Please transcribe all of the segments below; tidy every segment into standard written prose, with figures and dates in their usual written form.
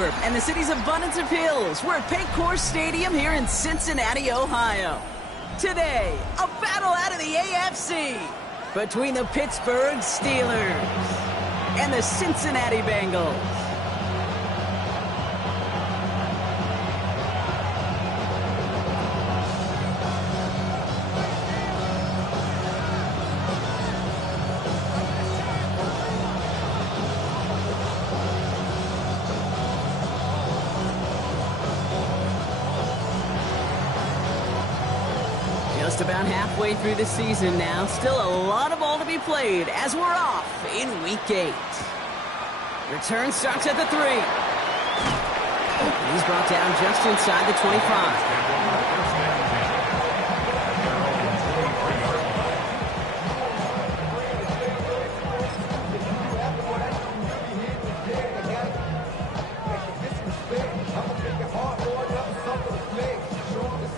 suburb and the city's abundance of hills. We're at Paycor Stadium here in Cincinnati, Ohio. Today, a battle out of the AFC between the Pittsburgh Steelers and the Cincinnati Bengals. Just about halfway through the season now. Still a lot of ball to be played as we're off in Week 8. Return starts at the 3. He's brought down just inside the 25.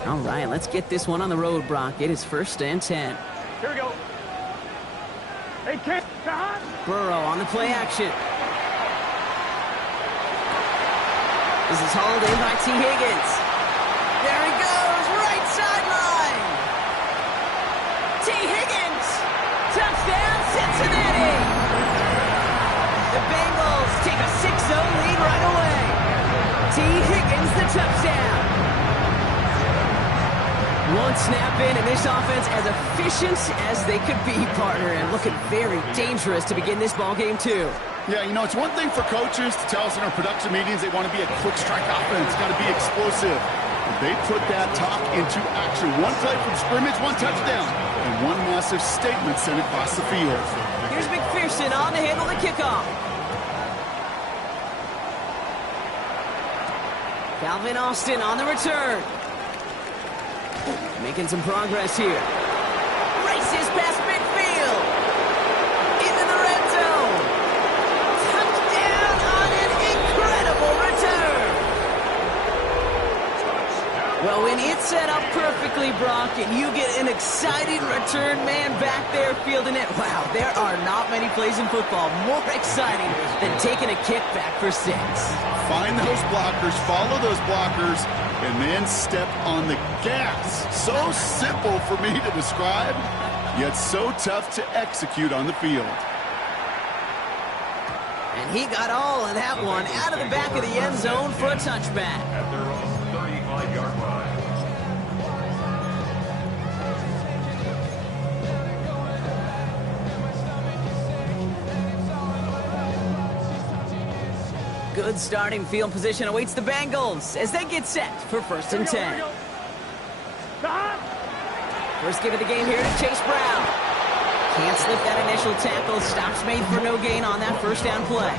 All right, let's get this one on the road, Brock. It is 1st and 10. Here we go. Hey, kid. Burrow on the play action. This is hauled in by T. Higgins. There he goes, right sideline. T. Higgins, touchdown Cincinnati. The Bengals take a 6-0 lead right away. T. Higgins, the touchdown. One snap in, and this offense as efficient as they could be, partner, and looking very dangerous to begin this ball game too. Yeah, you know, it's one thing for coaches to tell us in our production meetings they want to be a quick strike offense, got to be explosive. They put that talk into action. One play from scrimmage, one touchdown, and one massive statement sent across the field. Here's McPherson on to handle the kickoff. Calvin Austin on the return. Making some progress here. Races past midfield. Into the red zone. Touchdown on an incredible return. Well, when it's set up perfectly, Brock, and you get an exciting return man back there fielding it, wow, there are not many plays in football more exciting than taking a kick back for 6. Find those blockers, follow those blockers, and then step on the gas. So simple for me to describe, yet so tough to execute on the field. And he got all of that one out of the back of the end zone for a touchback. At their own 35-yard line. Good starting field position awaits the Bengals as they get set for 1st and 10. First give of the game here to Chase Brown. Can't slip that initial tackle. Stops made for no gain on that 1st down play.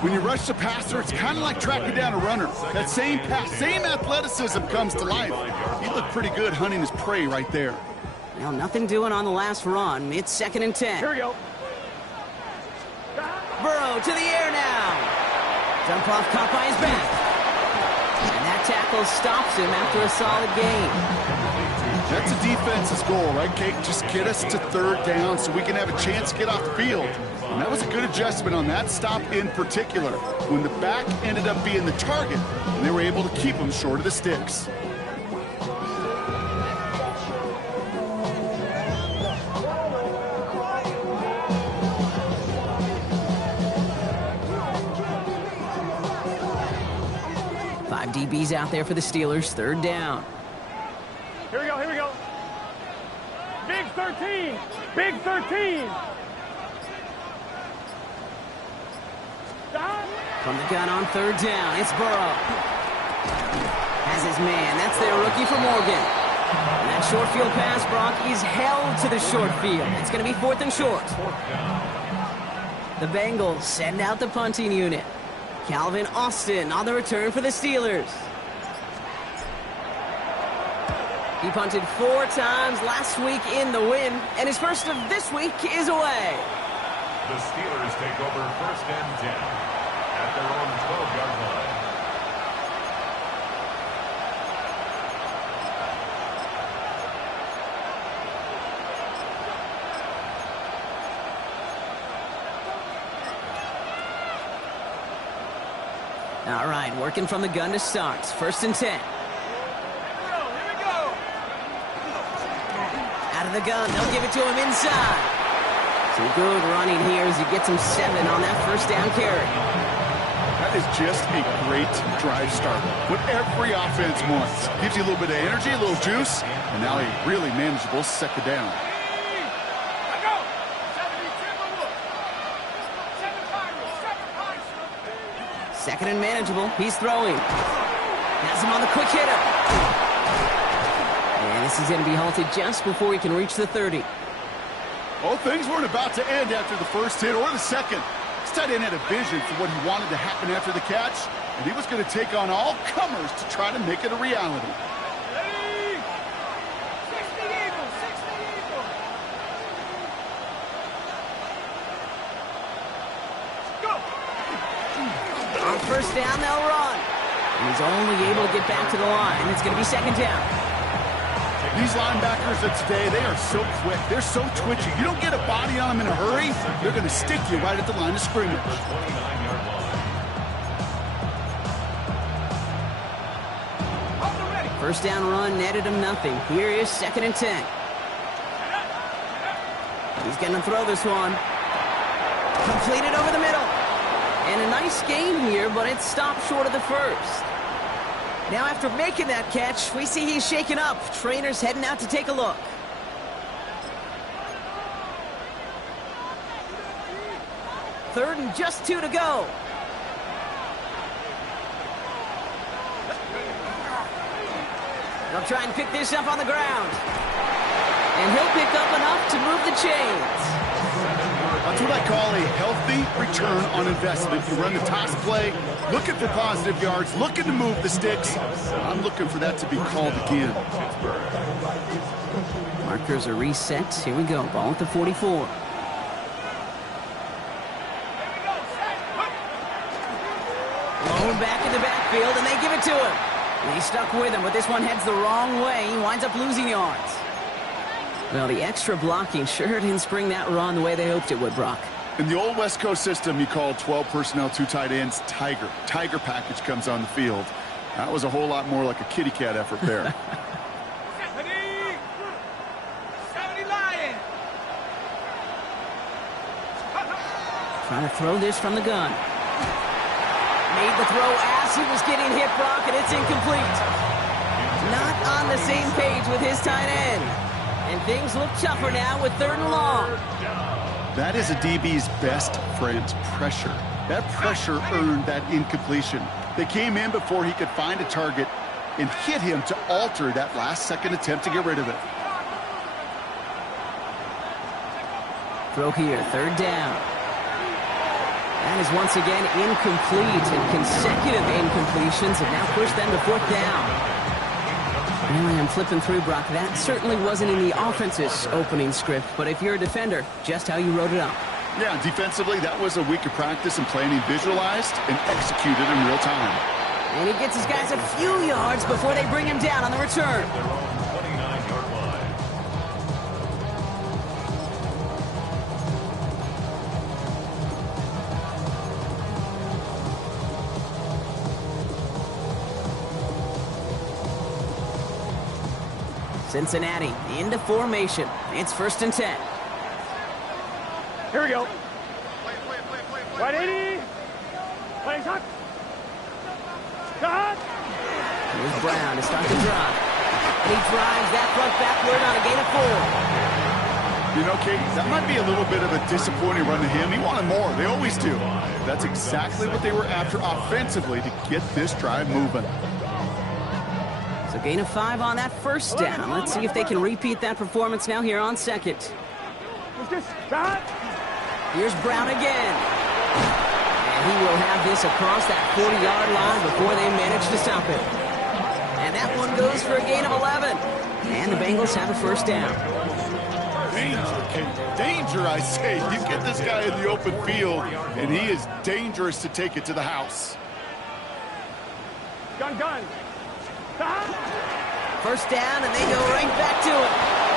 When you rush the passer, it's kind of like tracking down a runner. That same pass, same athleticism comes to life. He looked pretty good hunting his prey right there. Well, nothing doing on the last run. It's 2nd and 10. Here we go. Burrow to the air now. Jump off caught by his back. And that tackle stops him after a solid gain. That's a defense's goal, right, Kate? Just get us to 3rd down so we can have a chance to get off the field. And that was a good adjustment on that stop in particular, when the back ended up being the target, and they were able to keep him short of the sticks. Five DBs out there for the Steelers. 3rd down. Here we go, here we go. Big 13. Big 13. From the gun on 3rd down, it's Burrow. Has his man. That's their rookie for Morgan. And that short field pass, Brock, is held to the short field. It's going to be 4th and short. The Bengals send out the punting unit. Calvin Austin on the return for the Steelers. He punted 4 times last week in the win, and his first of this week is away. The Steelers take over 1st and 10 at their own 12-yard line. All right, working from the gun to start. 1st and 10. Out of the gun, they'll give it to him inside. Some good running here as he gets him 7 on that 1st down carry. That is just a great drive start. What every offense wants. Gives you a little bit of energy, a little juice, and now a really manageable 2nd down. 2nd and manageable. He's throwing. Has him on the quick hitter. And this is going to be halted just before he can reach the 30. Well, things weren't about to end after the 1st hit or the 2nd. This tight end had a vision for what he wanted to happen after the catch, and he was going to take on all comers to try to make it a reality. On 1st down, they'll run. And he's only able to get back to the line. It's going to be 2nd down. These linebackers of today, they are so quick. They're so twitchy. You don't get a body on them in a hurry, they're going to stick you right at the line of scrimmage. First down run netted him nothing. Here is 2nd and 10. He's going to throw this one. Completed over the middle. And a nice gain here, but it stopped short of the 1st. Now after making that catch, we see he's shaken up. Trainer's heading out to take a look. Third and just 2 to go. They'll try and pick this up on the ground. And he'll pick up enough to move the chains. That's what I call a healthy return on investment. You run the toss play, looking for positive yards, looking to move the sticks. I'm looking for that to be called again. Markers are reset. Here we go. Ball at the 44. Blown back in the backfield, and they give it to him. And he's stuck with him, but this one heads the wrong way. He winds up losing yards. Well, the extra blocking sure didn't spring that run the way they hoped it would, Brock. In the old West Coast system, you called 12 personnel, 2 tight ends, Tiger. Tiger package comes on the field. That was a whole lot more like a kitty cat effort there. Trying to throw this from the gun. Made the throw as he was getting hit, Brock, and it's incomplete. Not on the same page with his tight end. And things look tougher now with 3rd and long. That is a DB's best friend, pressure. That pressure earned that incompletion. They came in before he could find a target and hit him to alter that last-second attempt to get rid of it. Throw here, 3rd down. That is once again incomplete, and consecutive incompletions have now pushed them to 4th down. Really, I'm flipping through, Brock. That certainly wasn't in the offense's opening script, but if you're a defender, just how you wrote it up. Yeah, defensively, that was a week of practice and planning visualized and executed in real time. And he gets his guys a few yards before they bring him down on the return. Cincinnati into formation. It's 1st and 10. Here we go. Right 80. Playing shot. Shot. Here's Brown to start the drive. And he drives that front backward on a gain of 4. You know, Kate, that might be a little bit of a disappointing run to him. He wanted more. They always do. That's exactly what they were after offensively to get this drive moving. So gain of 5 on that 1st down. Let's see if they can repeat that performance now here on 2nd. Here's Brown again. And he will have this across that 40-yard line before they manage to stop it. And that one goes for a gain of 11. And the Bengals have a 1st down. Danger, Kate. Danger, I say. You get this guy in the open field, and he is dangerous to take it to the house. Gun. 1st down, and they go right back to it.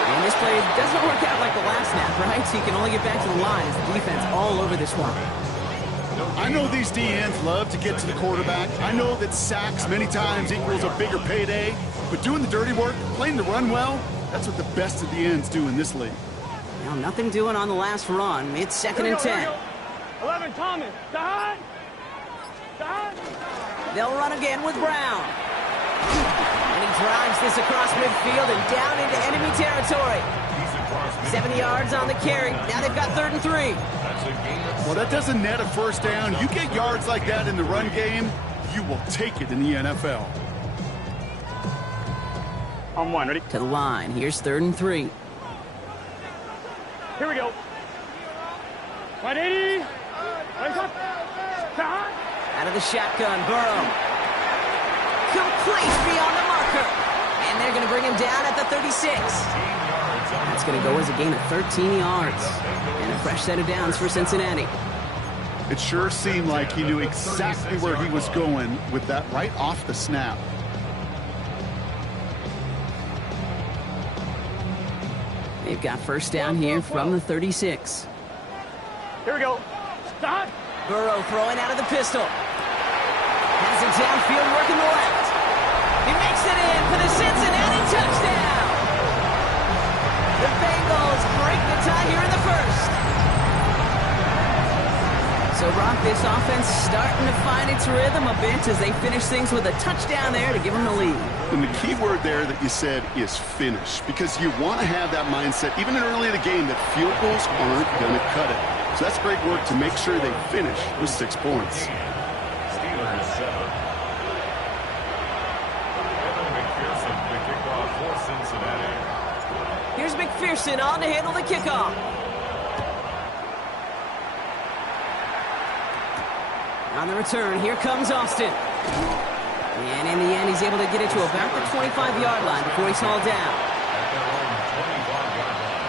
And this play doesn't work out like the last snap, right? So you can only get back to the line as the defense all over this one. I know these DNs love to get to the quarterback. I know that sacks many times equals a bigger payday, but doing the dirty work, playing the run well, that's what the best of the ends do in this league. Now, nothing doing on the last run. It's second and 10. 11, Thomas. Dahad. They'll run again with Brown. And he drives this across midfield and down into enemy territory. 70 yards on the carry. Now they've got 3rd and 3. Well, that doesn't net a first down. You get yards like that in the run game, you will take it in the NFL. On 1, ready? To the line. Here's 3rd and 3. Here we go. 180. Out of the shotgun, Burrow. Complete beyond the marker. And they're going to bring him down at the 36. That's going to go as a gain of 13 yards. And a fresh set of downs for Cincinnati. It sure seemed like he knew exactly where he was going with that right off the snap. They've got first down here from the 36. Here we go. Stop. Burrow throwing out of the pistol. Has it downfield, working the left. He makes it in for the Cincinnati touchdown. The Bengals break the tie here in the first. So, Brock, this offense starting to find its rhythm a bit as they finish things with a touchdown there to give them the lead. And the key word there that you said is finish, because you want to have that mindset, even early in the game, that field goals aren't going to cut it. So that's great work to make sure they finish with 6 points. Steelers 7. Evan McPherson to kick off for Cincinnati. Here's McPherson on to handle the kickoff. On the return, here comes Austin. And in the end, he's able to get it to about the 25-yard line before he's hauled down. At their own 25-yard line.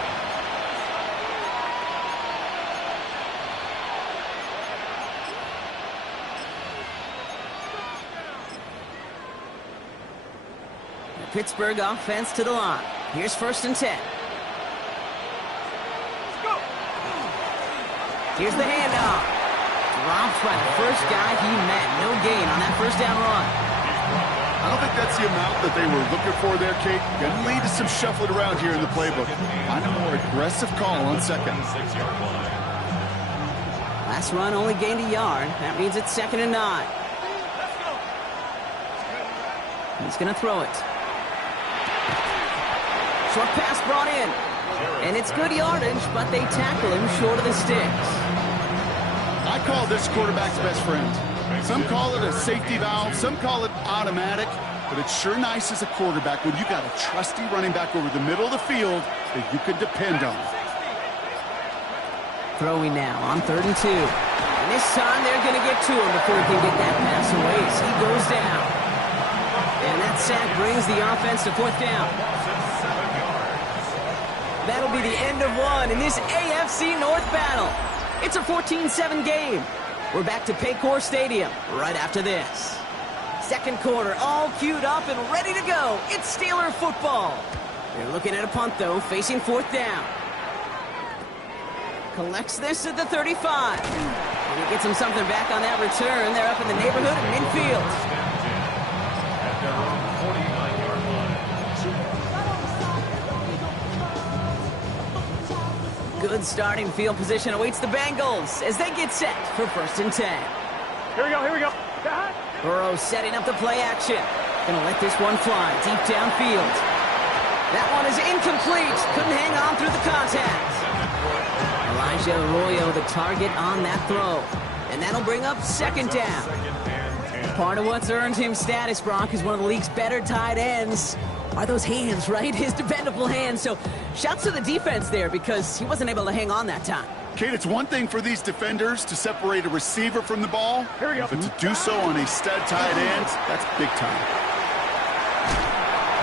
The Pittsburgh offense to the line. Here's 1st and 10. Here's the handoff. Dropped by the first guy he met. No gain on that first down run. I don't think that's the amount that they were looking for there, Kate. Going to lead to some shuffling around here in the playbook. Find a more aggressive call on second. 6-yard line. Last run only gained a yard. That means it's 2nd and 9. He's going to throw it. Short pass brought in. And it's good yardage, but they tackle him short of the sticks. I call this quarterback's best friend. Some call it a safety valve, some call it automatic, but it's sure nice as a quarterback when you got a trusty running back over the middle of the field that you can depend on. Throwing now on 3rd and 2. And this time they're going to get to him before he can get that pass away as he goes down. And that sack brings the offense to 4th down. That'll be the end of one in this AFC North battle. It's a 14-7 game. We're back to Paycor Stadium right after this. Second quarter, all queued up and ready to go. It's Steeler football. They're looking at a punt, though, facing 4th down. Collects this at the 35. And he gets him something back on that return. They're up in the neighborhood of midfield. At their own 49-yard line. Good starting field position awaits the Bengals as they get set for 1st and 10. Here we go. Here we go. Burrow setting up the play action. Gonna let this one fly deep downfield. That one is incomplete. Couldn't hang on through the contact. Elijah Arroyo, the target on that throw. And that'll bring up 2nd down. Part of what's earned him status, Brock, is one of the league's better tight ends. Are those hands, right? His dependable hands. So shouts to the defense there because he wasn't able to hang on that time. Kate, it's one thing for these defenders to separate a receiver from the ball, Here we go. but to do so on a stud tight end, that's big time.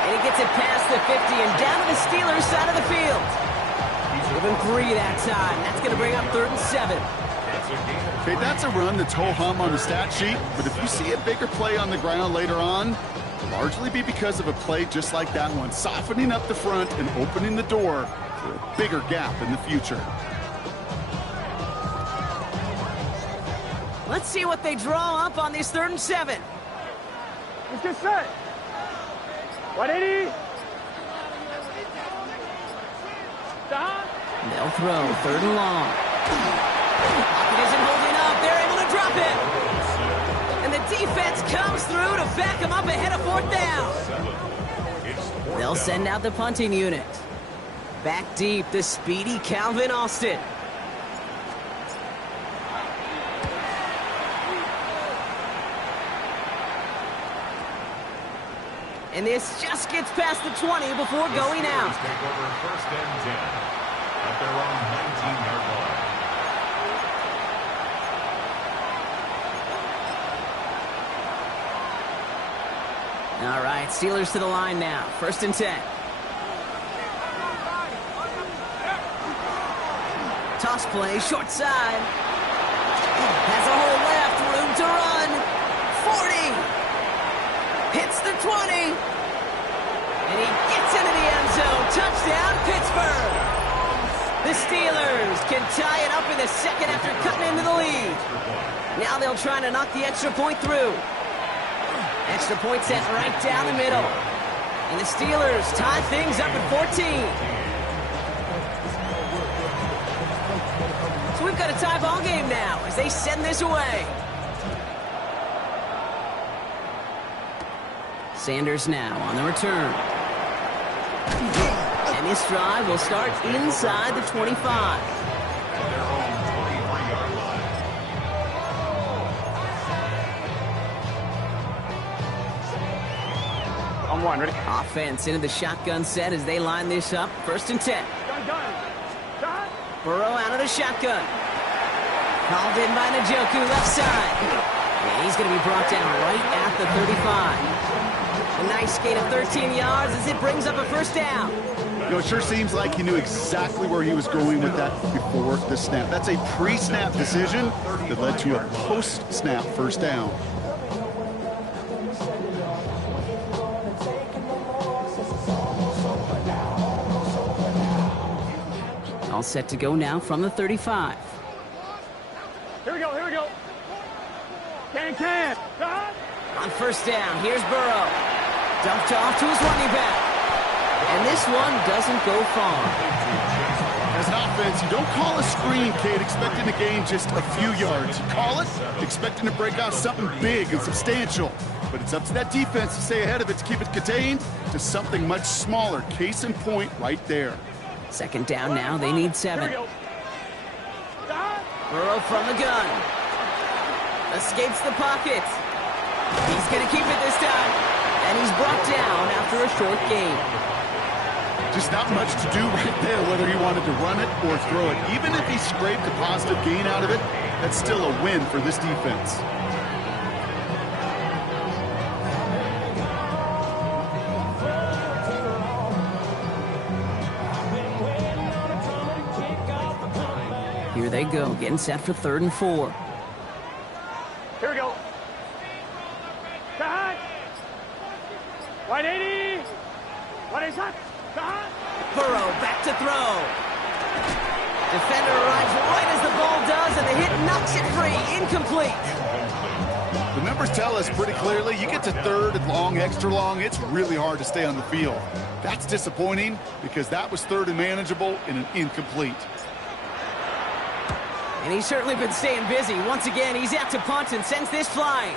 And he gets it past the 50 and down to the Steelers side of the field. Give him 3 that time. That's going to bring up 3rd and 7. Okay, that's a run that's ho-hum on the stat sheet, but if you see a bigger play on the ground later on, it'll largely be because of a play just like that one, softening up the front and opening the door for a bigger gap in the future. Let's see what they draw up on this 3rd and 7. Let's get set. 180. Stop. They'll throw 3rd and long. Pocket isn't holding up. They're able to drop it. And the defense comes through to back them up ahead of 4th down. They'll send out the punting unit. Back deep, the speedy Calvin Austin. And this just gets past the 20 before going out. Take over 1st and 10 at their own 19-yard line. All right, Steelers to the line now. 1st and 10. Toss play, short side. Has a hole left, room to run. 40. Hits the 20. And he gets into the end zone. Touchdown, Pittsburgh. The Steelers can tie it up in the 2nd after cutting into the lead. Now they'll try to knock the extra point through. Extra point set right down the middle. And the Steelers tie things up at 14. So we've got a tie ball game now as they send this away. Sanders now on the return. And this drive will start inside the 25. Their own 23-yard line. On 1, ready? Offense into the shotgun set as they line this up. 1st and 10. Gun. Shot. Burrow out of the shotgun. Called in by Njoku, left side. And he's going to be brought down right at the 35. A nice gain of 13 yards as it brings up a 1st down. You know, it sure seems like he knew exactly where he was going with that before the snap. That's a pre-snap decision that led to a post-snap 1st down. All set to go now from the 35. Here we go. Can. Shot. On 1st down, here's Burrow. Dumped off to his running back. And this one doesn't go far. As an offense, you don't call a screen, kid, expecting to gain just a few yards. You call it expecting to break out something big and substantial. But it's up to that defense to stay ahead of it, to keep it contained to something much smaller. Case in point right there. 2nd down now, they need 7. Burrow from the gun. Escapes the pocket. He's going to keep it this time. And he's brought down after a short gain. Just not much to do right there, whether he wanted to run it or throw it. Even if he scraped a positive gain out of it, that's still a win for this defense. Here they go, getting set for 3rd and 4. Here we go. Shot. 180. 180 shot. Shot. Burrow back to throw. Defender arrives right as the ball does, and the hit knocks it free. Incomplete. The numbers tell us pretty clearly, you get to 3rd and long, extra long, it's really hard to stay on the field. That's disappointing because that was 3rd and manageable and an incomplete. And he's certainly been staying busy. Once again, he's out to punt and sends this flying.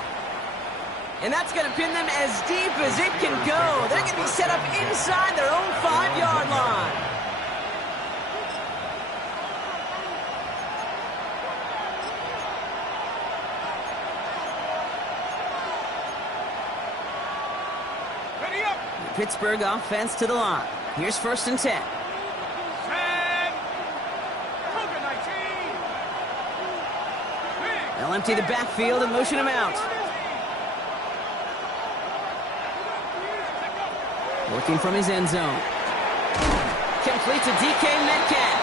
And that's going to pin them as deep as it can go. They're going to be set up inside their own 5-yard line. Ready up. The Pittsburgh offense to the line. Here's 1st and 10. They'll empty the backfield and motion him out. Working from his end zone. Complete to DK Metcalf.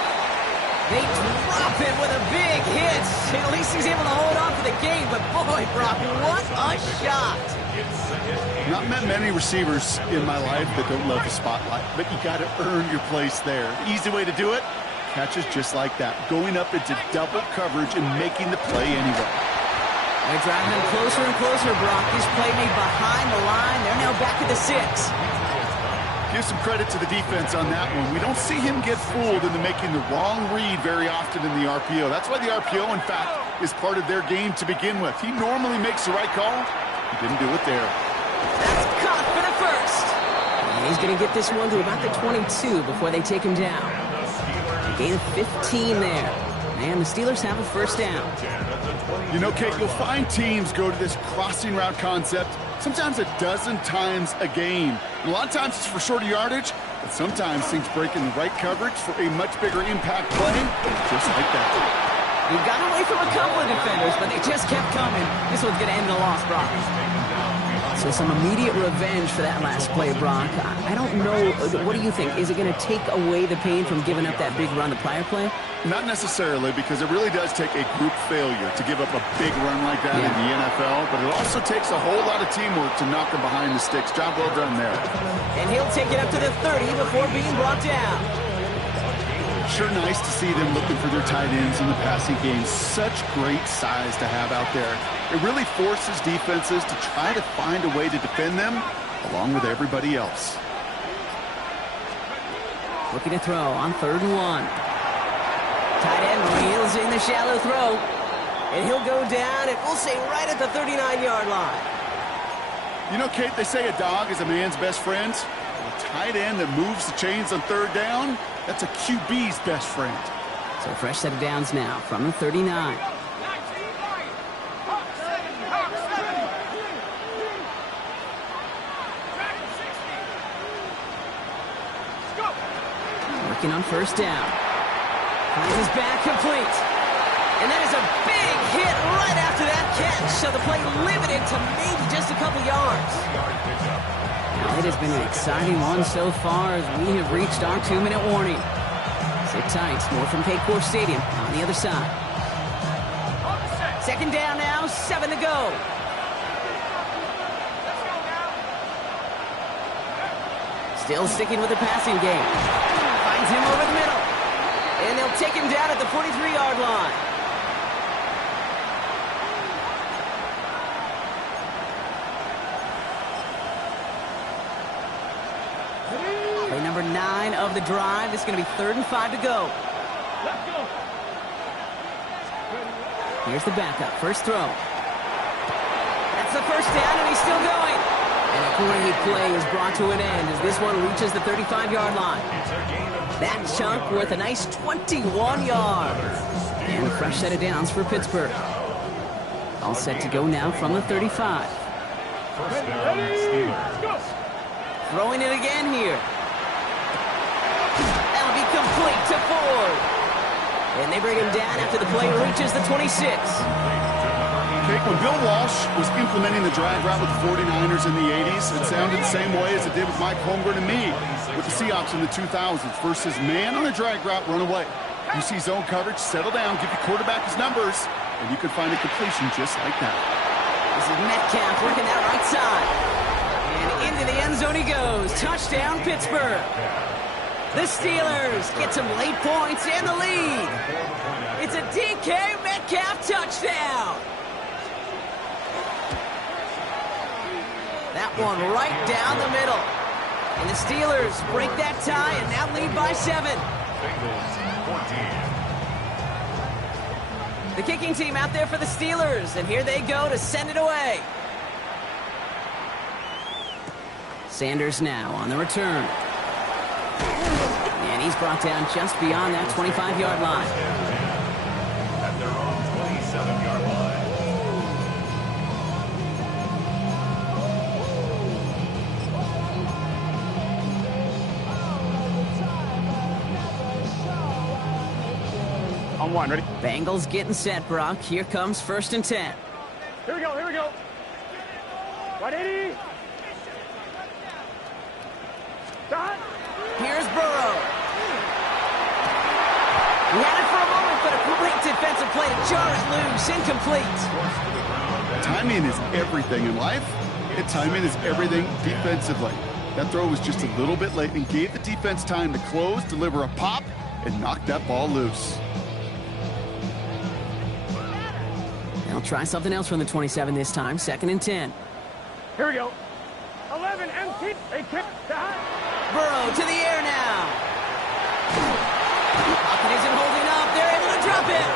They drop him with a big hit. At least he's able to hold on for the game. But boy, Brock, what a shot. Not met many receivers in my life that don't love the spotlight, but you got to earn your place there. The easy way to do it, catches just like that, going up into double coverage and making the play anyway. They're driving him closer and closer, Brock. This play made behind the line. They're now back at the 6. Give some credit to the defense on that one. We don't see him get fooled into making the wrong read very often in the RPO. That's why the RPO, in fact, is part of their game to begin with. He normally makes the right call. He didn't do it there. That's caught for the first. And he's going to get this one to about the 22 before they take him down. A gain of 15 there. And the Steelers have a first down. You know, Kate, you'll find teams go to this crossing route concept sometimes a dozen times a game. And a lot of times it's for shorter yardage, but sometimes things break in the right coverage for a much bigger impact play, just like that. He got away from a couple of defenders, but they just kept coming. This one's going to end in a loss, Brock. So some immediate revenge for that last play, Brock. I don't know. What do you think? Is it going to take away the pain from giving up that big run the prior play? Not necessarily, because it really does take a group failure to give up a big run like that in the NFL, but it also takes a whole lot of teamwork to knock him behind the sticks. Job well done there. And he'll take it up to the 30 before being brought down. Sure nice to see them looking for their tight ends in the passing game. Such great size to have out there. It really forces defenses to try to find a way to defend them along with everybody else. Looking to throw on 3rd and 1. Tight end reels in the shallow throw. And he'll go down, and we'll say right at the 39-yard line. You know, Kate, they say a dog is a man's best friend. A tight end that moves the chains on 3rd down, that's a QB's best friend. So a fresh set of downs now from the 39. Working on 1st down. Finds his back complete. And that is a big hit right after that catch. So the play limited to maybe just a couple yards. Now, it has been an exciting one so far as we have reached our 2-minute warning. Sit tight. More from Paycor Stadium on the other side. 2nd down now, 7 to go. Still sticking with the passing game. Finds him over the middle. And they'll take him down at the 43-yard line. Play number 9 of the drive. It's going to be 3rd and 5 to go. Here's the backup. First throw. That's the first down, and he's still going. And a great play is brought to an end as this one reaches the 35-yard line. That chunk worth a nice 21 yards. And a fresh set of downs for Pittsburgh. All set to go now from the 35. First down, Steelers. Throwing it again here. That'll be complete to Ford. And they bring him down after the play reaches the 26. Jake, when Bill Walsh was implementing the drag route with the 49ers in the 80s, it sounded the same way as it did with Mike Holmgren and me with the Seahawks in the 2000s versus man on a drag route, run away. You see zone coverage, settle down, give your quarterback his numbers, and you could find a completion just like that. This is Metcalf working that right side. And into the end zone he goes. Touchdown, Pittsburgh. The Steelers get some late points and the lead. It's a DK Metcalf touchdown. That one right down the middle. And the Steelers break that tie and now lead by 7. Bengals 14. The kicking team out there for the Steelers, and here they go to send it away. Sanders now on the return. And he's brought down just beyond that 25-yard line. At their own 27-yard line. On 1, ready? Bengals getting set, Brock. Here comes 1st and 10. Here we go, here we go. 180. Done. Here's Burrow. He had it for a moment, but a great defensive play to jar it loose. Incomplete. Timing is everything in life, and timing is everything defensively. That throw was just a little bit late and gave the defense time to close, deliver a pop, and knock that ball loose. Now They'll try something else from the 27 this time. 2nd and 10. Here we go. 11 empty. They kick the high. Burrow to the air now. Pocket isn't holding up. They're able to drop it.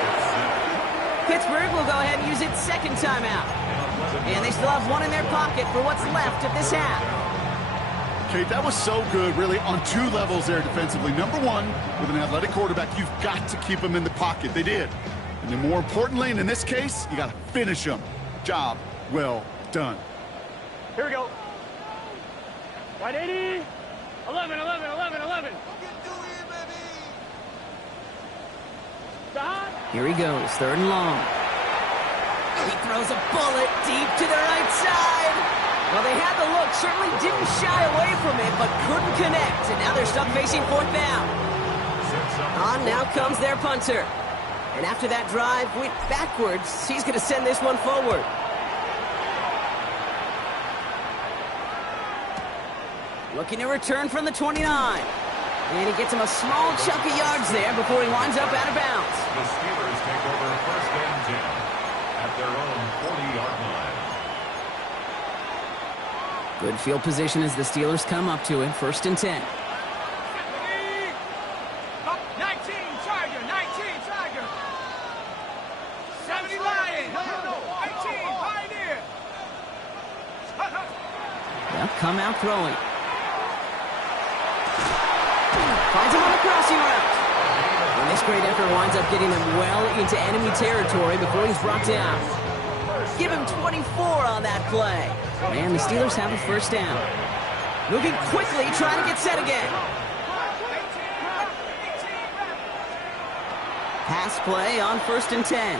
Pittsburgh will go ahead and use its 2nd timeout. And they still have one in their pocket for what's left of this half. Kate, that was so good, really, on 2 levels there defensively. Number one, with an athletic quarterback, you've got to keep him in the pocket. They did. And then more importantly, in this case, you got to finish him. Job well done. Here we go. Wide 80. 11, 11, 11, 11. Here he goes, 3rd and long. He throws a bullet deep to the right side. Well, they had the look, certainly didn't shy away from it, but couldn't connect. And now they're stuck facing 4th down. On now comes their punter. And after that drive went backwards, he's going to send this one forward. Looking to return from the 29. And he gets him a small chunk of yards there before he winds up out of bounds. The Steelers take over 1st and 10 at their own 40-yard line. Good field position as the Steelers come up to it. 1st and 10. 19, Tiger, 19, Tiger. 70, Lion. 18, Pioneer. They'll come out throwing. Finds him on the crossing route. And this great effort winds up getting them well into enemy territory before he's brought down. Give him 24 on that play. And the Steelers have a 1st down. Moving quickly, trying to get set again. Pass play on 1st and 10.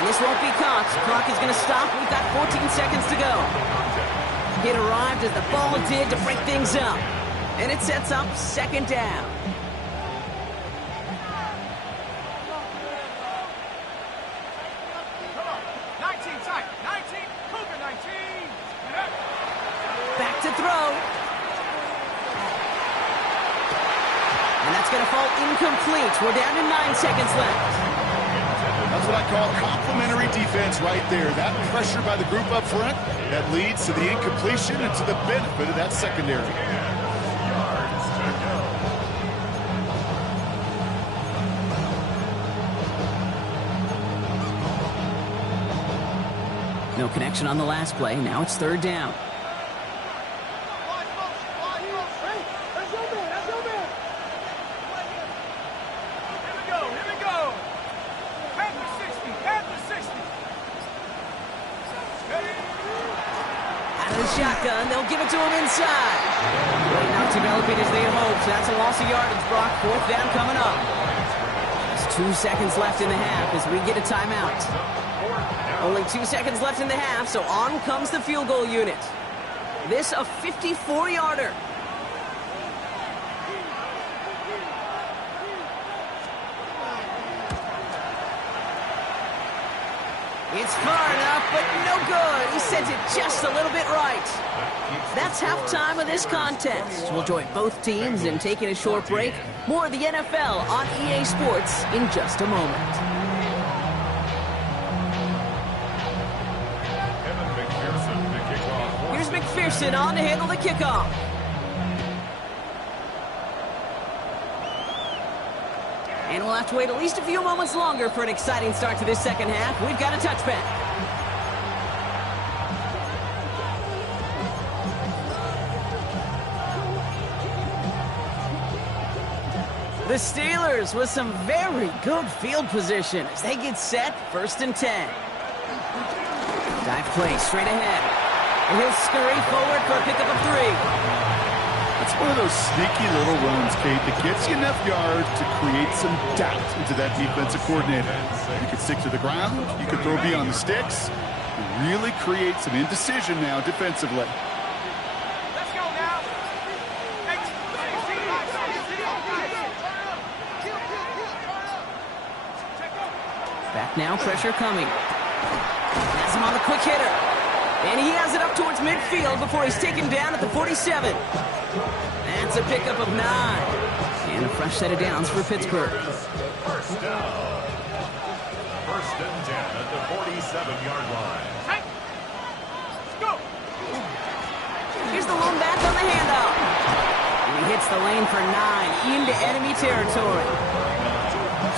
And this won't be caught. Clock is going to stop. We've got 14 seconds to go. It arrived as the ball did to break things up. And it sets up 2nd down. Back to throw. And that's going to fall incomplete. We're down to 9 seconds left. That's what I call complimentary defense right there. That pressure by the group up front, that leads to the incompletion and to the benefit of that secondary. No connection on the last play. Now it's 3rd down. Shotgun, they'll give it to him inside. Right now developing as they had hoped. That's a loss of yardage, Brock. 4th down coming up. Just 2 seconds left in the half as we get a timeout. Only 2 seconds left in the half, so on comes the field goal unit. This a 54-yarder. It's far enough, but no good. He sends it just a little bit right. That's halftime of this contest. We'll join both teams in taking a short break. More of the NFL on EA Sports in just a moment. Here's McPherson on to handle the kickoff. And we'll have to wait at least a few moments longer for an exciting start to this 2nd half. We've got a touchback. The Steelers with some very good field position as they get set. 1st and 10. Dive play straight ahead. And he'll scurry forward for a pickup of 3. It's one of those sneaky little runs, Kate, that gets you enough yards to create some doubt into that defensive coordinator. You can stick to the ground, you can throw beyond the sticks, and really create some indecision now defensively. Let's go now. Back now, pressure coming. Has him on the quick hitter. And he has it up towards midfield before he's taken down at the 47. That's a pickup of 9. And a fresh set of downs for Pittsburgh. first and 10 at the 47-yard line. Let's go. Here's the lone back on the handoff. And he hits the lane for 9 into enemy territory.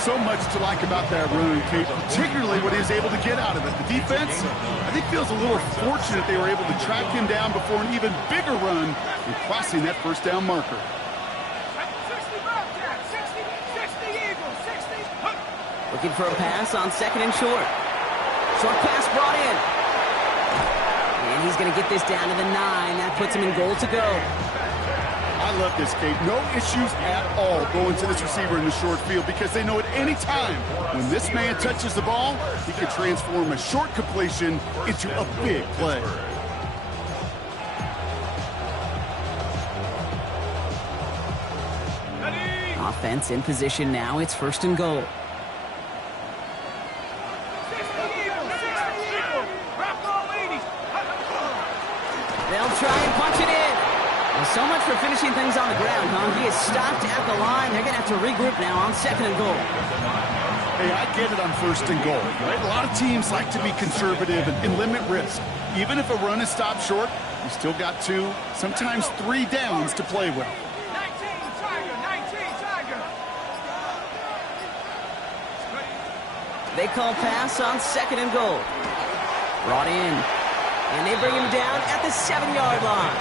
So much to like about that run, Kate, particularly what he was able to get out of it. The defense, I think, feels a little fortunate they were able to track him down before an even bigger run and crossing that first down marker. 60 Bobcat, 60 Eagles, 60. Looking for a pass on second and short. Short pass brought in. And he's going to get this down to the 9. That puts him in goal to go. I love this, Kate. No issues at all going to this receiver in the short field because they know at any time when this man touches the ball, he can transform a short completion into a big play. Offense in position now. It's first and goal. 60 Eagles, rock all 80. They'll try and punch it in. Well, so much for finishing things on the ground, huh? He is stopped at the line. They're going to have to regroup now on second and goal. Hey, I get it on first and goal, right? A lot of teams like to be conservative and limit risk. Even if a run is stopped short, you still got 2, sometimes 3 downs to play with. 19 Tiger. They call pass on second and goal. Brought in. And they bring him down at the 7-yard line.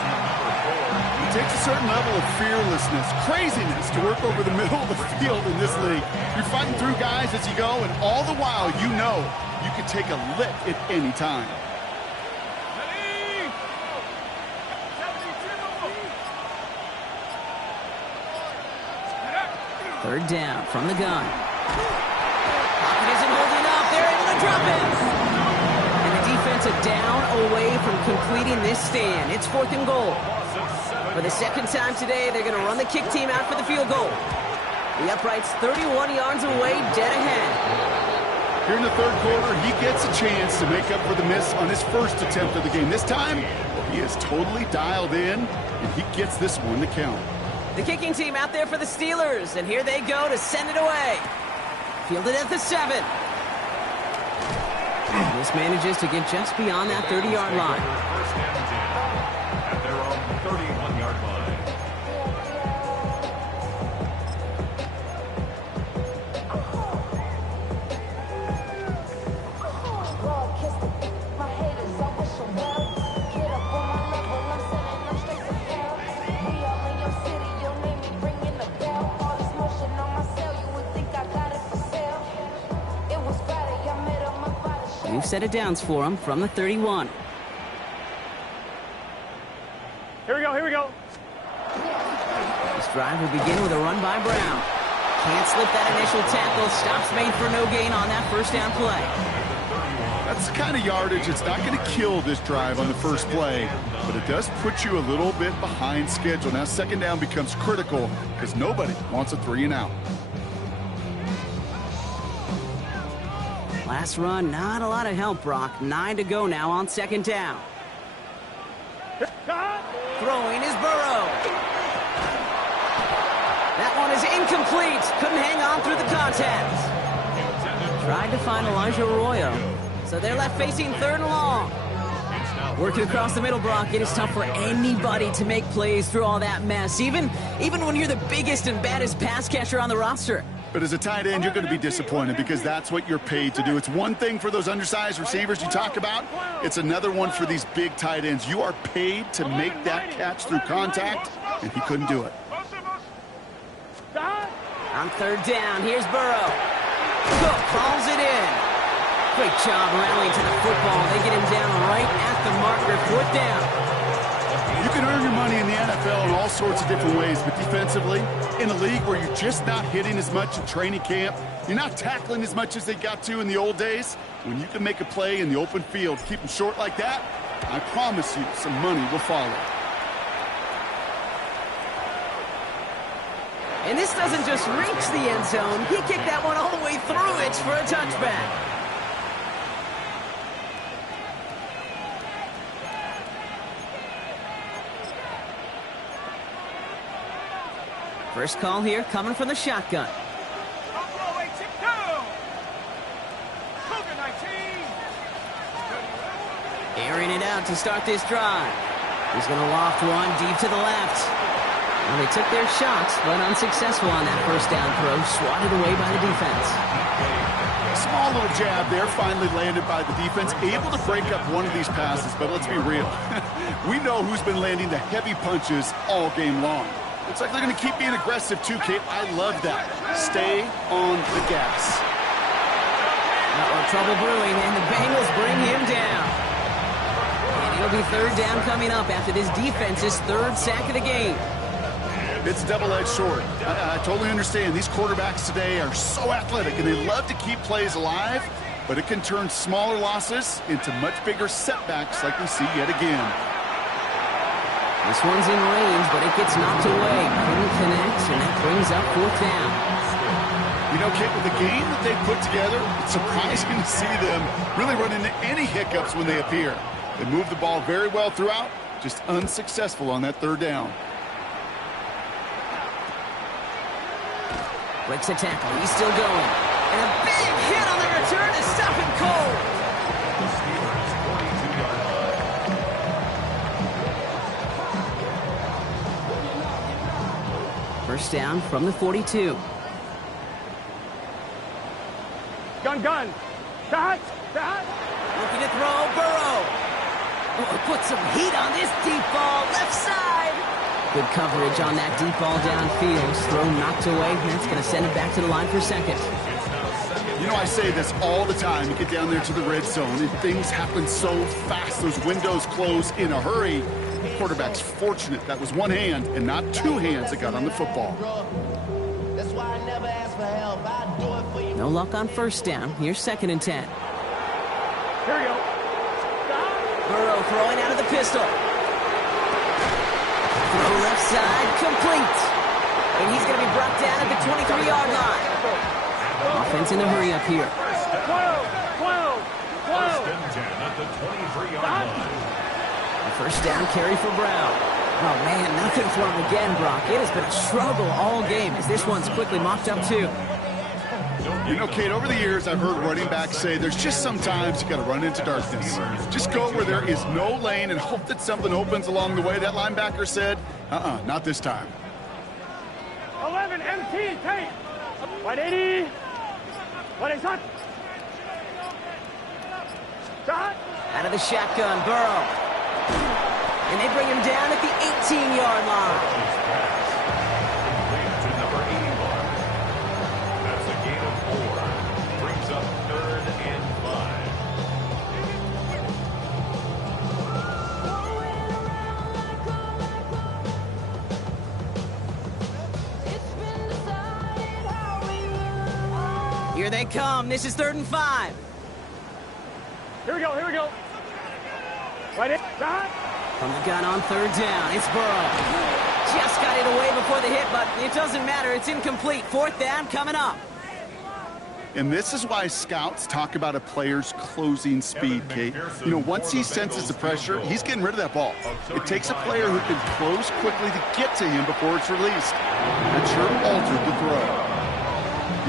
It takes a certain level of fearlessness, craziness to work over the middle of the field in this league. You're fighting through guys as you go, and all the while you know you can take a lick at any time. Third down from the gun. Pocket isn't holding up. They're able to drop it. And the defensive down away from completing this stand. It's fourth and goal. For the second time today, they're going to run the kick team out for the field goal. The upright's 31 yards away, dead ahead. Here in the third quarter, he gets a chance to make up for the miss on his first attempt of the game. This time, he is totally dialed in, and he gets this one to count. The kicking team out there for the Steelers, and here they go to send it away. Fielded at the 7. This manages to get just beyond that 30-yard line. First and 10 at their own 31-yard line. We've set it downs for him from the 31. Here we go. This drive will begin with a run by Brown. Can't slip that initial tackle. Stops made for no gain on that first down play. That's the kind of yardage that's not going to kill this drive on the first play, but it does put you a little bit behind schedule. Now second down becomes critical because nobody wants a 3 and out. Last run, not a lot of help, Brock. 9 to go now on second down. Throwing is Burrow. That one is incomplete. Couldn't hang on through the contact. Tried to find Elijah Arroyo. So they're left facing third and long. Working across the middle, Brock. It is tough for anybody to make plays through all that mess, even when you're the biggest and baddest pass catcher on the roster. But as a tight end, you're going to be disappointed because that's what you're paid to do. It's one thing for those undersized receivers you talk about. It's another one for these big tight ends. You are paid to make that catch through contact, and he couldn't do it. On third down, here's Burrow. Cook calls it in. Great job rallying to the football. They get him down right at the marker. Fourth down. You can earn your money in the NFL in all sorts of different ways, but defensively, in a league where you're just not hitting as much in training camp, you're not tackling as much as they got to in the old days, when you can make a play in the open field, keep them short like that, I promise you some money will follow. And this doesn't just reach the end zone. He kicked that one all the way through it for a touchback. First call here coming from the shotgun. Airing it out to start this drive. He's going to loft one deep to the left. Well, they took their shots, but unsuccessful on that first down throw, swatted away by the defense. Small little jab there, finally landed by the defense, able to break up one of these passes, but let's be real. We know who's been landing the heavy punches all game long. Looks like they're going to keep being aggressive too, Kate. I love that. Stay on the gas. Trouble brewing, and the Bengals bring him down. And it'll be third down coming up after this defense's third sack of the game. It's a double-edged sword. I totally understand. These quarterbacks today are so athletic, and they love to keep plays alive, but it can turn smaller losses into much bigger setbacks like we see yet again. This one's in range, but it gets knocked away. Couldn't connect, and that brings up fourth down. You know, Kate, with the game that they put together, it's surprising to see them really run into any hiccups when they appear. They move the ball very well throughout, just unsuccessful on that third down. Breaks a tackle. He's still going. And a big hit on the return to stop him cold. The Steelers' 42-yard line. First down from the 42. Gun. Shot. Looking to throw, Burrow. Oh, put some heat on this deep ball, left side. Good coverage on that deep ball downfield. Throw knocked away. That's going to send it back to the line for second. You know, I say this all the time. You get down there to the red zone, and things happen so fast. Those windows close in a hurry. The quarterback's fortunate that was one hand and not two hands that got on the football. That's why I never ask for help. I do it for you. No luck on first down. Here's 2nd and 10. Here we go. Burrow throwing out of the pistol. Throw left side, complete. And he's going to be brought down at the 23-yard line. Offense in a hurry up here. 12. First and 10 at the 23-yard line. A first down carry for Brown. Oh, man, nothing for him again, Brock. It has been a struggle all game as this one's quickly mocked up, too. You know, Kate, over the years, I've heard running backs say there's just sometimes you got to run into darkness. Just go where there is no lane and hope that something opens along the way. That linebacker said, not this time. 11, MT, take. 180. 180, shot. Shot. Out of the shotgun, Burrow. And they bring him down at the 18-yard line. To number 81. That's a gain of 4. Brings up 3rd and 5. Here they come. This is 3rd and 5. Here we go. Right in. Shot. From the gun on 3rd down, it's Burrow. Just got it away before the hit, but it doesn't matter. It's incomplete. 4th down coming up. And this is why scouts talk about a player's closing speed, Kate. You know, once he senses the pressure, he's getting rid of that ball. It takes a player who can close quickly to get to him before it's released. That sure altered the throw.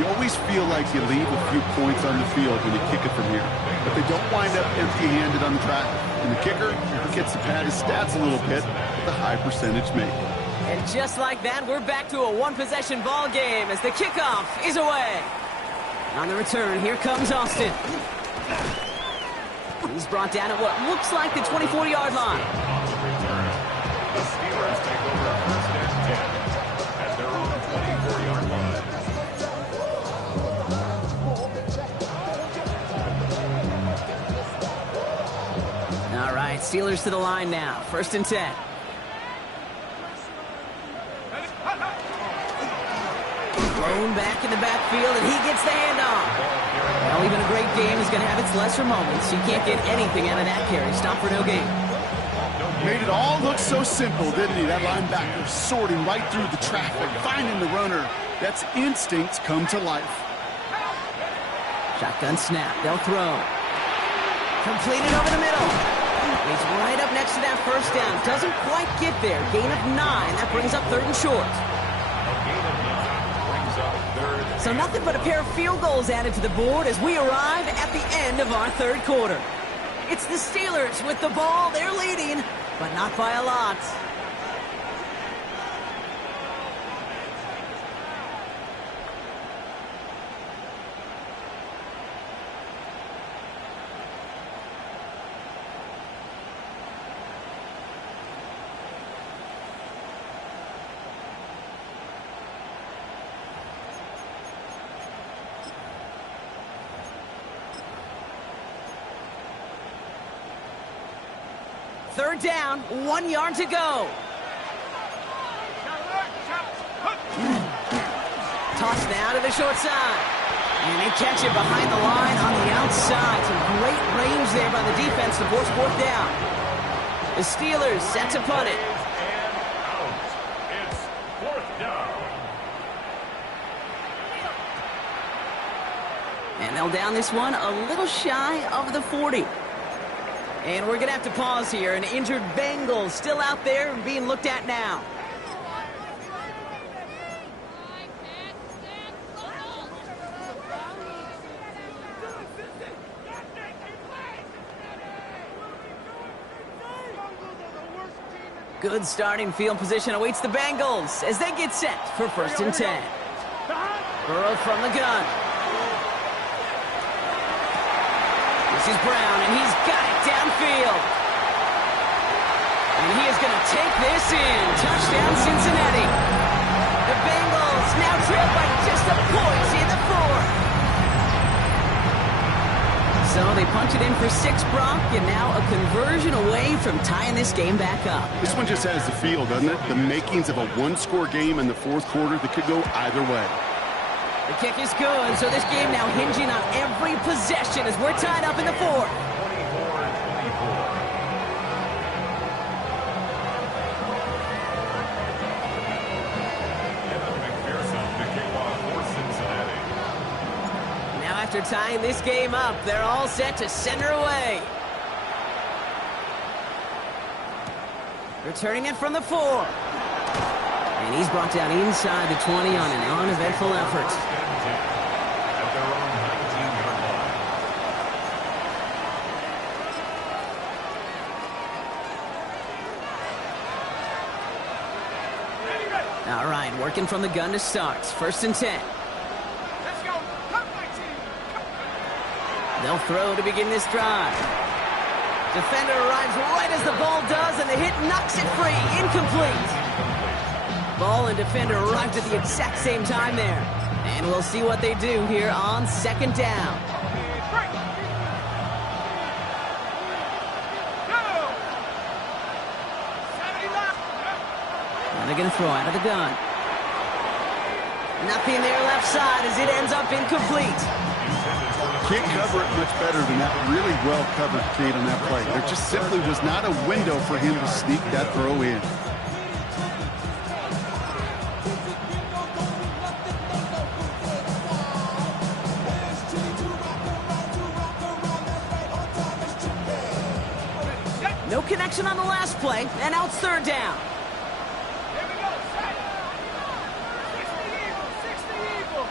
You always feel like you leave a few points on the field when you kick it from here. But they don't wind up empty-handed on the track. And the kicker gets to pad his stats a little bit with a high percentage make. And just like that, we're back to a one-possession ball game as the kickoff is away. On the return, here comes Austin. He's brought down at what looks like the 24-yard line. On the return, the Steelers take over 1st and 10 at their own 24-yard line. All right, Steelers to the line now. 1st and 10. Thrown back in the backfield, and he gets the handoff. Well, even a great game is going to have its lesser moments. You can't get anything out of that carry. Stop for no gain. Made it all look so simple, didn't he? That linebacker sorting right through the traffic, finding the runner. That's instincts come to life. Shotgun snap. They'll throw. Completed over the middle. He's right up next to that first down. Doesn't quite get there. Gain of 9. That brings up 3rd and short. So nothing but a pair of field goals added to the board as we arrive at the end of our 3rd quarter. It's the Steelers with the ball. They're leading, but not by a lot. Third down, 1 yard to go. Toss now to the short side. And they catch it behind the line on the outside. Some great range there by the defense to force fourth down. The Steelers set to punt it. It's fourth down. And they'll down this one a little shy of the 40. And we're going to have to pause here. An injured Bengals still out there and being looked at now. Good starting field position awaits the Bengals as they get set for 1st and 10. Burrow from the gun. This is Brown, and he's got it downfield. And he is going to take this in. Touchdown, Cincinnati. The Bengals now trail by just a point in the 4th. So they punch it in for 6, Brock, and now a conversion away from tying this game back up. This one just has the feel, doesn't it? The makings of a one-score game in the 4th quarter that could go either way. The kick is good, so this game now hinging on every possession as we're tied up in the 4th. 24-24. Now after tying this game up, they're all set to center away. Returning it from the 4. And he's brought down inside the 20 on an uneventful effort. At their own 19-yard line. All right, working from the gun to start. 1st and 10. Let's go. Come, my team. They'll throw to begin this drive. Defender arrives right as the ball does, and the hit knocks it free. Incomplete. Ball and defender arrived at the exact same time there. And we'll see what they do here on 2nd down. Now they're going to throw out of the gun. Nothing there left side as it ends up incomplete. Can't cover it much better than that. Really well covered, Kate, on that play. There just simply was not a window for him to sneak that throw in. No connection on the last play, and now it's 3rd down. Here we go. Set. 60 Eagle.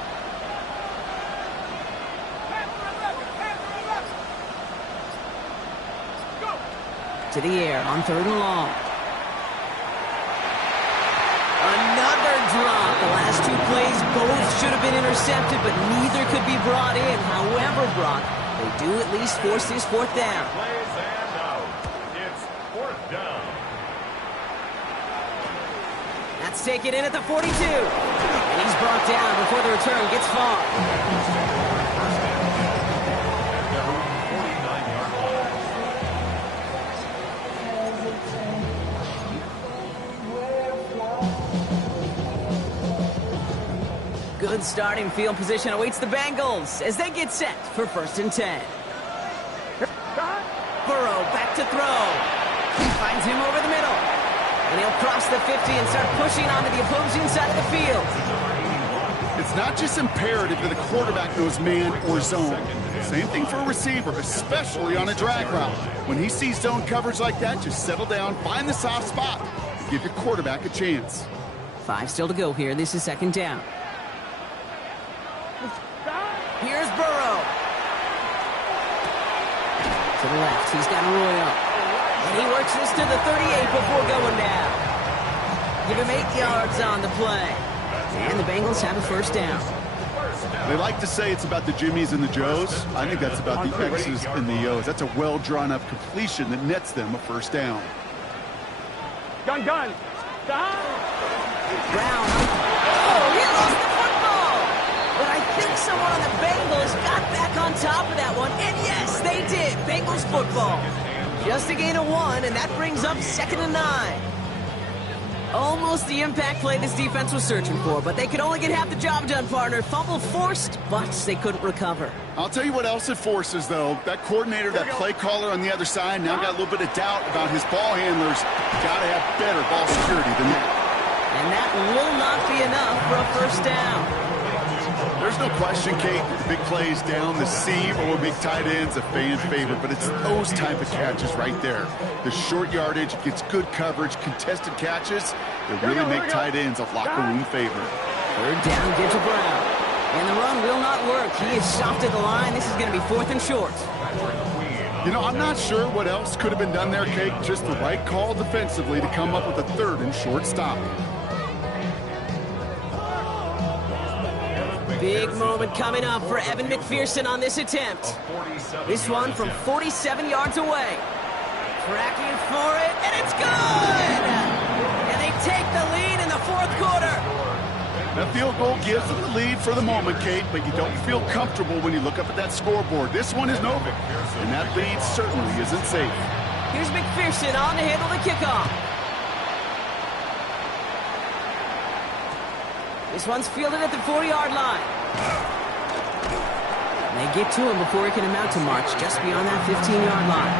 Panther 11. Go. To the air on 3rd and long. Another drop. The last 2 plays both should have been intercepted, but neither could be brought in. However, Brock, they do at least force this 4th down. Plays and out. It's 4th down. That's taken in at the 42. And he's brought down before the return gets far. At their own 49-yard line. Good starting field position awaits the Bengals as they get set for 1st and 10. Burrow back to throw. He finds him over the middle. And he'll cross the 50 and start pushing onto the opposing side of the field. It's not just imperative that a quarterback knows man or zone. Same thing for a receiver, especially on a drag route. When he sees zone coverage like that, just settle down, find the soft spot, and give your quarterback a chance. 5 still to go here. This is 2nd down. Here's Burrow. To the left, he's got Arroyo. And he works this to the 38 before going down. Give him 8 yards on the play. And the Bengals have a first down. They like to say it's about the Jimmies and the Joes. I think that's about the X's and the O's. That's a well-drawn-up completion that nets them a first down. Gun. Brown. Oh, he lost the football. But I think someone on the Bengals got back on top of that one. And yes, they did. Bengals football. Just a gain of 1, and that brings up 2nd and 9. Almost the impact play this defense was searching for, but they could only get half the job done, partner. Fumble forced, but they couldn't recover. I'll tell you what else it forces, though. That coordinator, that play caller on the other side, now got a little bit of doubt about his ball handlers. Got to have better ball security than that. And that will not be enough for a first down. There's no question, Kate, that the big plays down the seam or big tight ends a fan favorite, but it's those type of catches right there. The short yardage, gets good coverage, contested catches that really make tight ends a locker room favorite. 3rd down, get to Brown. And the run will not work. He is soft at the line. This is going to be 4th and short. You know, I'm not sure what else could have been done there, Kate. Just the right call defensively to come up with a 3rd and short stop. Big moment coming up for Evan McPherson on this attempt. This one from 47 yards away. Tracking for it, and it's good! And they take the lead in the 4th quarter. That field goal gives them the lead for the moment, Kate, but you don't feel comfortable when you look up at that scoreboard. This one is over, and that lead certainly isn't safe. Here's McPherson on to handle the kickoff. This one's fielded at the 4-yard line. They get to him before he can amount to much, just beyond that 15-yard line.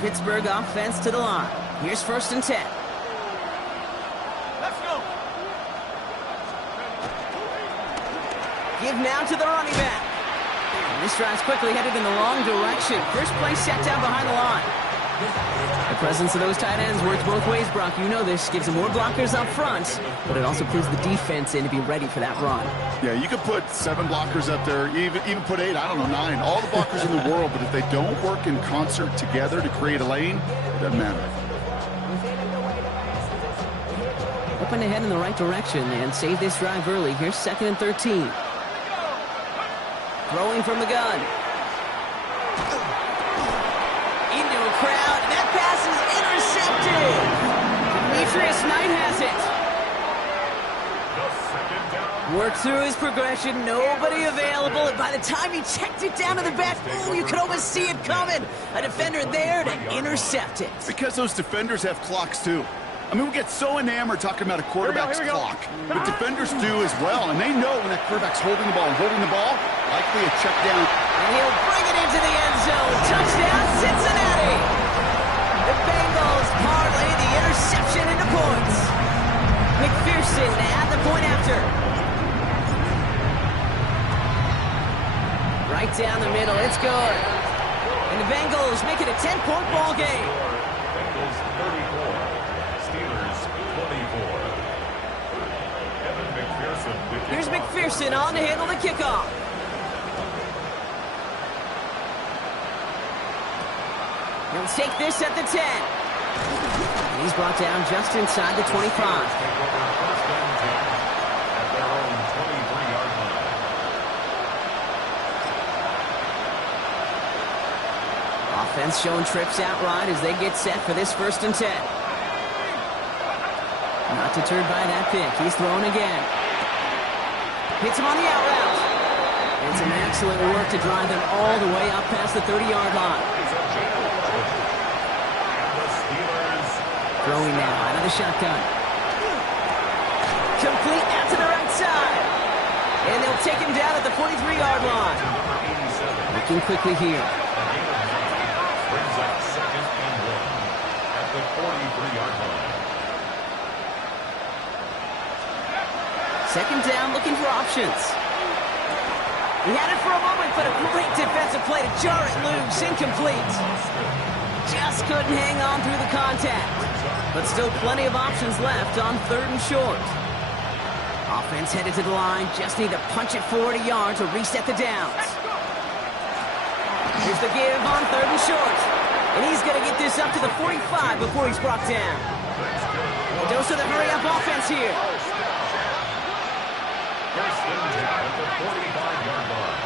Pittsburgh offense to the line. Here's 1st and 10. Let's go. Give now to the running back. And this drive's quickly headed in the wrong direction. First play set down behind the line. The presence of those tight ends works both ways, Brock. You know this. Gives them more blockers up front, but it also puts the defense in to be ready for that run. Yeah, you could put 7 blockers up there, even put 8, I don't know, 9. All the blockers in the world, but if they don't work in concert together to create a lane, it doesn't matter. Hoping to head in the right direction and save this drive early. Here's 2nd and 13. Throwing from the gun. Into a crowd. That pass is intercepted. Demetrius Knight has it. Worked through his progression. Nobody available. And by the time he checked it down to the back, ooh, you could almost see it coming. A defender there to intercept it. Because those defenders have clocks, too. I mean, we get so enamored talking about a quarterback's clock, but defenders do as well, and they know when that quarterback's holding the ball, likely a check down. And he'll bring it into the end zone. Touchdown, Cincinnati! The Bengals parlay the interception into points. McPherson at the point after. Right down the middle, it's good. And the Bengals make it a 10-point ball game. Bengals 34. Steelers 24. Evan McPherson. Here's McPherson on to handle the kickoff. He'll take this at the 10. And he's brought down just inside the 25. Take over 1st and 10 at their own 23-yard line. Offense showing trips out right as they get set for this 1st and 10. Not deterred by that pick. He's throwing again. Hits him on the out route. And some excellent work to drive them all the way up past the 30-yard line. Throwing now out of the shotgun. Complete out to the right side. And they'll take him down at the 43-yard line. Looking quickly here. Brings up 2nd and 1 at the 43-yard line. 2nd down, looking for options. He had it for a moment, but a great defensive play to jar it loose. Incomplete. Just couldn't hang on through the contact. But still plenty of options left on 3rd and short. Offense headed to the line. Just need to punch it forward a yard to reset the downs. Here's the give on 3rd and short. And he's going to get this up to the 45 before he's brought down. A dose of the hurry-up offense here. First and 10 at the 45-yard line.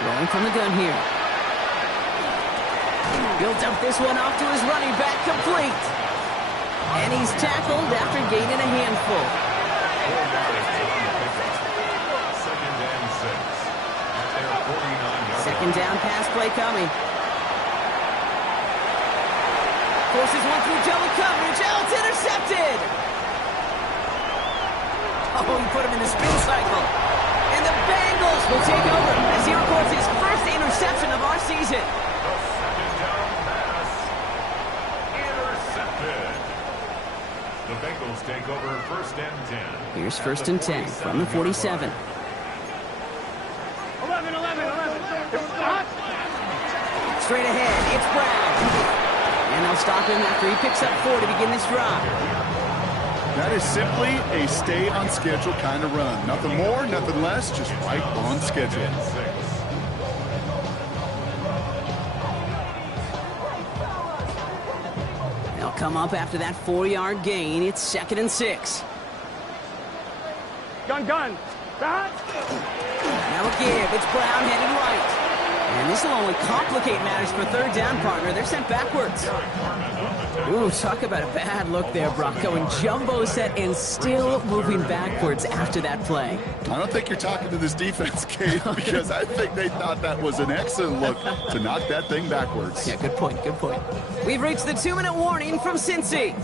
Throwing from the gun here. Built up this one off to his running back, complete. And he's tackled after gaining a handful. Second down pass play coming. Forces one through double coverage. Oh, it's intercepted. Oh, he put him in the spin cycle. And the Bengals will take over as he records his first interception of our season. Second down pass. Intercepted. The Bengals take over 1st and 10. Here's 1st and 10 from the 47. 11. Straight ahead, it's Brown. And they'll stop him after he picks up 4 to begin this drive. That is simply a stay-on-schedule kind of run. Nothing more, nothing less, just right on schedule. They'll come up after that 4-yard gain. It's 2nd and 6. Gun. Back. Now a give. It's Brown headed right. And this will only complicate matters for 3rd down, partner. They're sent backwards. Ooh, talk about a bad look there, Brock. Going jumbo set and still moving backwards after that play. I don't think you're talking to this defense, Kate, because I think they thought that was an excellent look to knock that thing backwards. Yeah, good point. We've reached the 2-minute warning from Cincy.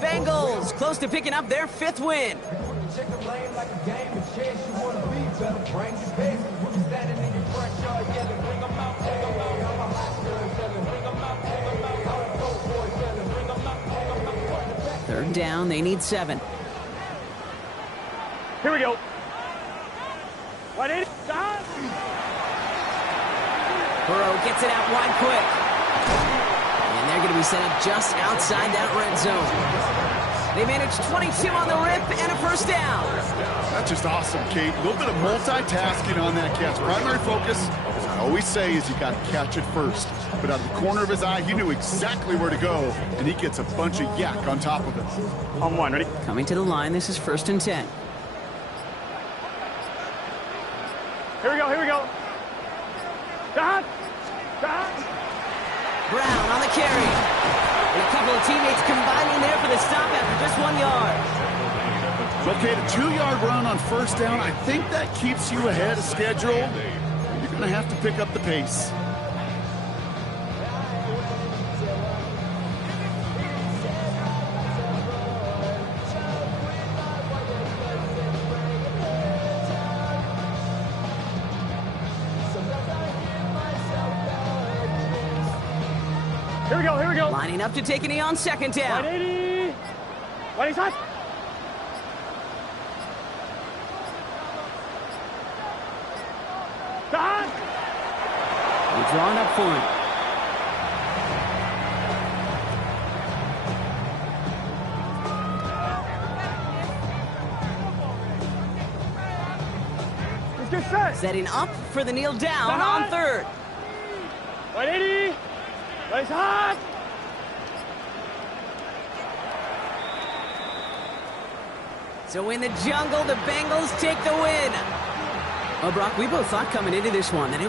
Bengals close to picking up their 5th win. Third down, they need 7. Here we go. 180. Burrow gets it out wide quick. And they're going to be set up just outside that red zone. They managed 22 on the rip and a 1st down. That's just awesome, Kate. A little bit of multitasking on that catch. Primary focus, as I always say, is you got to catch it first. But out of the corner of his eye, he knew exactly where to go, and he gets a bunch of yak on top of it. On 1, ready? Coming to the line, this is 1st and 10. Here we go. Dot. Brown on the carry. And a couple of teammates combining there for the stop after just 1 yard. Okay, the 2-yard run on 1st down, I think that keeps you ahead of schedule. You're going to have to pick up the pace. Here we go. Lining up to take a knee on 2nd down. 180. 180. We're drawing up for him. Let's get set. Setting up for the kneel down on 3rd. 180. Nice hot. So in the jungle, the Bengals take the win. Well, Brock, we both thought coming into this one that it